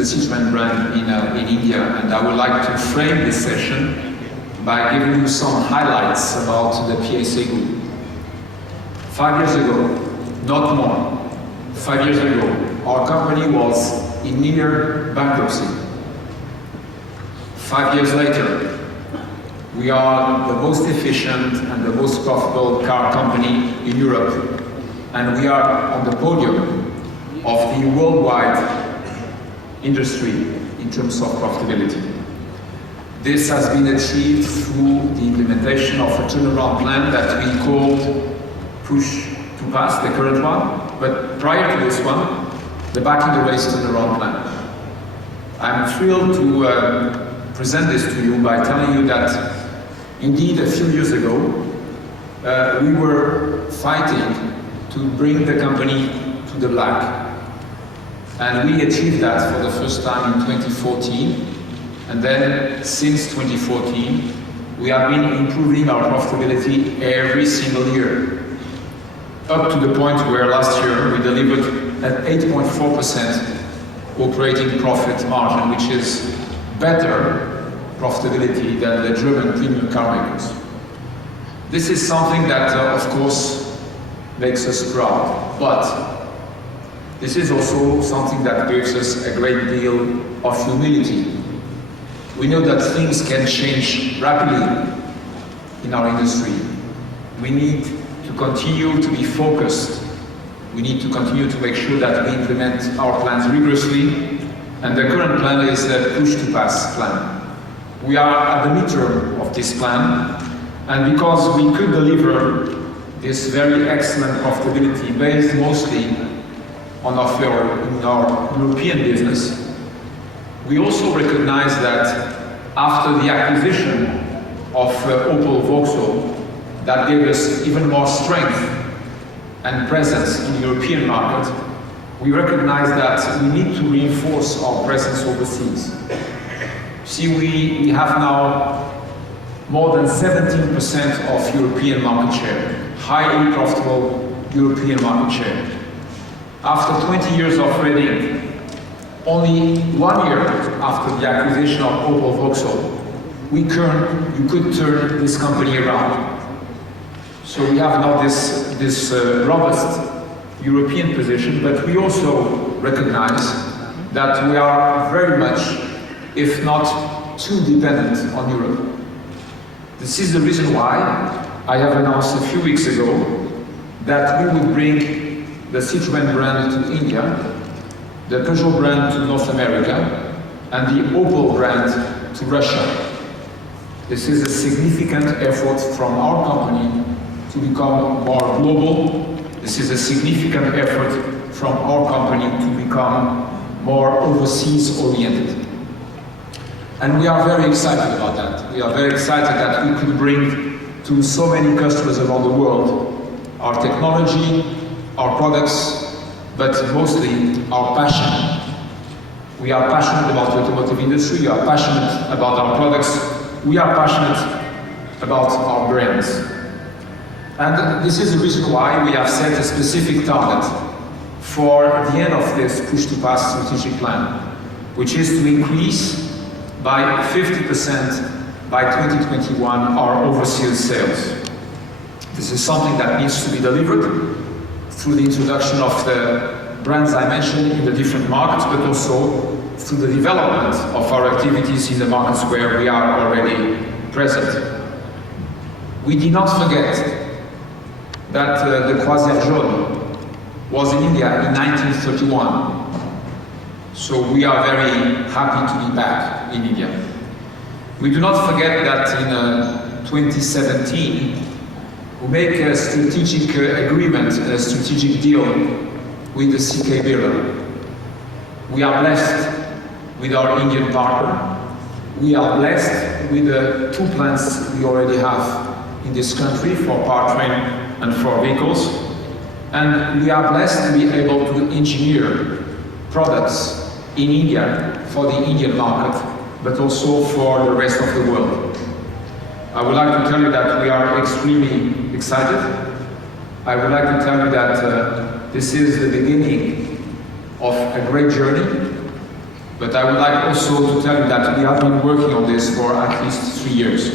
the Citroën brand in India, and I would like to frame this session by giving you some highlights about the PSA Group. 5 years ago, not more, 5 years ago, our company was in near bankruptcy. 5 years later, we are the most efficient and the most profitable car company in Europe, and we are on the podium of the worldwide industry in terms of profitability. This has been achieved through the implementation of a turnaround plan that we called Push to Pass, the current one, but prior to this one, the Back in the Race turnaround plan. I'm thrilled to present this to you by telling you that indeed a few years ago we were fighting to bring the company to the black. And we achieved that for the first time in 2014. And then, since 2014, we have been improving our profitability every single year. Up to the point where last year we delivered an 8.4% operating profit margin, which is better profitability than the German premium car makers. This is something that, of course, makes us proud. But this is also something that gives us a great deal of humility. We know that things can change rapidly in our industry. We need to continue to be focused. We need to continue to make sure that we implement our plans rigorously. And the current plan is the Push to Pass plan. We are at the midterm of this plan. And because we could deliver this very excellent profitability based mostly on our European business, we also recognize that after the acquisition of Opel Vauxhall, that gave us even more strength and presence in the European market, we recognize that we need to reinforce our presence overseas. See, we have now more than 17% of European market share, highly profitable European market share. After 20 years of trading, only 1 year after the acquisition of Opel Vauxhall, you could turn this company around. So we have now this robust European position, but we also recognize that we are very much, if not too dependent on Europe. This is the reason why I have announced a few weeks ago that we would bring the Citroën brand to India, the Peugeot brand to North America, and the Opel brand to Russia. This is a significant effort from our company to become more global. This is a significant effort from our company to become more overseas oriented. And we are very excited about that. We are very excited that we could bring to so many customers around the world our technology, our products, but mostly our passion. We are passionate about the automotive industry, we are passionate about our products, we are passionate about our brands. And this is the reason why we have set a specific target for the end of this Push to Pass strategic plan, which is to increase by 50% by 2021 our overseas sales. This is something that needs to be delivered through the introduction of the brands I mentioned in the different markets, but also through the development of our activities in the markets where we are already present. We did not forget that the Croisière Jaune was in India in 1931. So we are very happy to be back in India. We do not forget that in 2017, we make a strategic agreement, a strategic deal with the CK Birla. We are blessed with our Indian partner. We are blessed with the 2 plants we already have in this country for powertrain and for vehicles. And we are blessed to be able to engineer products in India for the Indian market, but also for the rest of the world. I would like to tell you that we are extremely excited. I would like to tell you that this is the beginning of a great journey. But I would like also to tell you that we have been working on this for at least 3 years,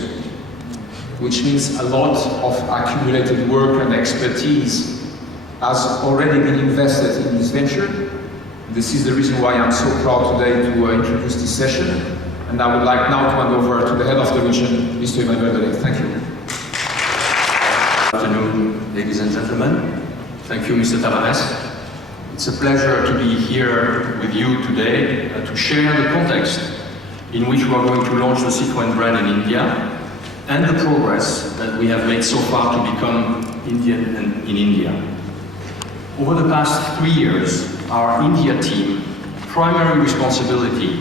which means a lot of accumulated work and expertise has already been invested in this venture. This is the reason why I'm so proud today to introduce this session. And I would like now to hand over to the head of the region, Mr. Emmanuel Delay. Thank you. Good afternoon, ladies and gentlemen. Thank you, Mr. Tavares. It's a pleasure to be here with you today to share the context in which we are going to launch the Citroën brand in India and the progress that we have made so far to become Indian in India. Over the past 3 years, our India team primary responsibility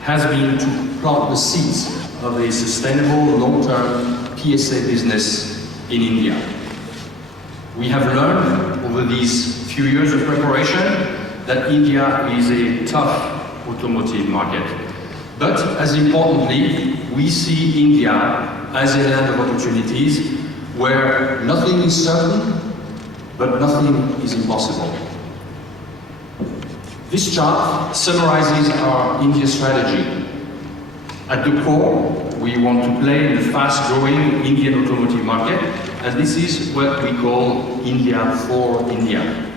has been to plant the seeds of a sustainable long-term PSA business in India. We have learned over these few years of preparation that India is a tough automotive market. But as importantly, we see India as a land of opportunities where nothing is certain, but nothing is impossible. This chart summarizes our India strategy. At the core, we want to play in the fast-growing Indian automotive market, and this is what we call India for India.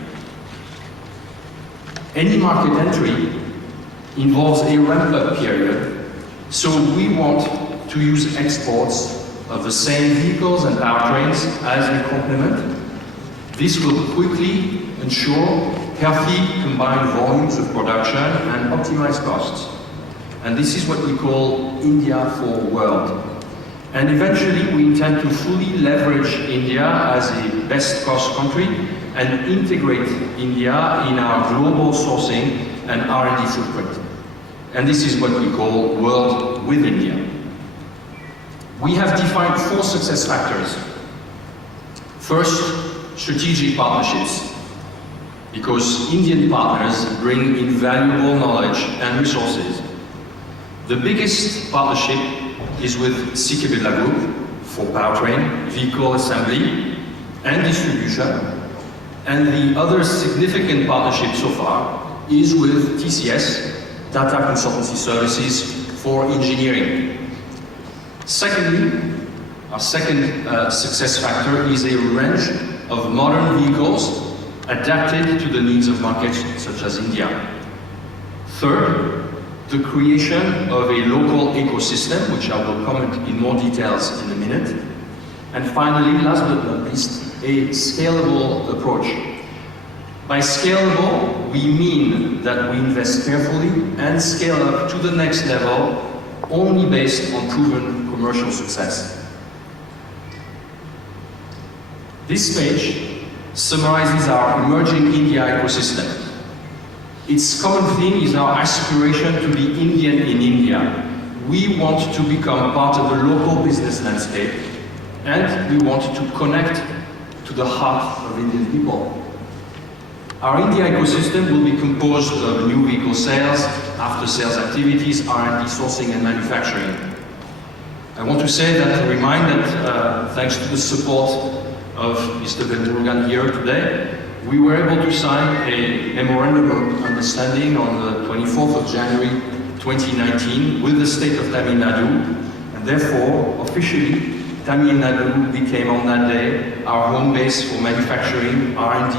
Any market entry involves a ramp-up period, so we want to use exports of the same vehicles and powertrains as a complement. This will quickly ensure healthy combined volumes of production and optimize costs. And this is what we call India for World. And eventually we intend to fully leverage India as a best cost country and integrate India in our global sourcing and R&D footprint. And this is what we call World with India. We have defined 4 success factors. First, strategic partnerships, because Indian partners bring invaluable knowledge and resources. The biggest partnership is with CK Birla Group for powertrain, vehicle assembly and distribution. And the other significant partnership so far is with TCS, Tata Consultancy Services, for engineering. Secondly, our second success factor is a range of modern vehicles adapted to the needs of markets such as India. Third, the creation of a local ecosystem, which I will comment in more details in a minute. And finally, last but not least, a scalable approach. By scalable, we mean that we invest carefully and scale up to the next level only based on proven commercial success. This page summarizes our emerging India ecosystem. Its common theme is our aspiration to be Indian in India. We want to become part of the local business landscape, and we want to connect to the heart of Indian people. Our India ecosystem will be composed of new vehicle sales, after-sales activities, R&D sourcing and manufacturing. I want to say that, remind that thanks to the support of Mr. Velmurugan here today, we were able to sign a memorandum of understanding on the 24th of January 2019 with the state of Tamil Nadu, and therefore, officially, Tamil Nadu became on that day our home base for manufacturing, R&D,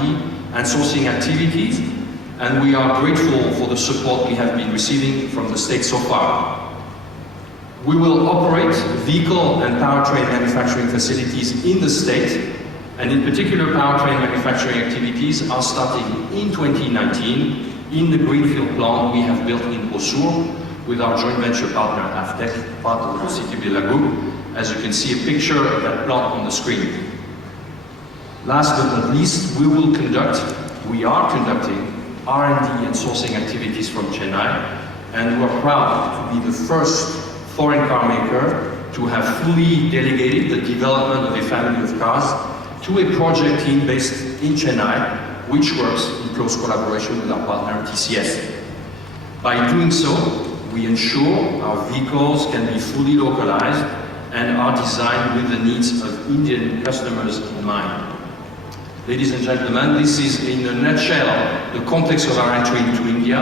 and sourcing activities, and we are grateful for the support we have been receiving from the state so far. We will operate vehicle and powertrain manufacturing facilities in the state, and in particular powertrain manufacturing activities are starting in 2019 in the greenfield plant we have built in Hosur with our joint venture partner Avtech, part of the CK Birla Group. As you can see a picture of that plant on the screen. Last but not least, we are conducting R&D and sourcing activities from Chennai, and we're proud to be the first foreign car maker to have fully delegated the development of a family of cars to a project team based in Chennai, which works in close collaboration with our partner TCS. By doing so, we ensure our vehicles can be fully localized and are designed with the needs of Indian customers in mind. Ladies and gentlemen, this is in a nutshell the context of our entry into India.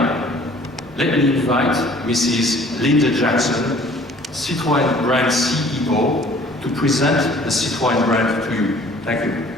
let me invite Mrs. Linda Jackson, Citroën brand CEO, to present the Citroën brand to you. Thank you.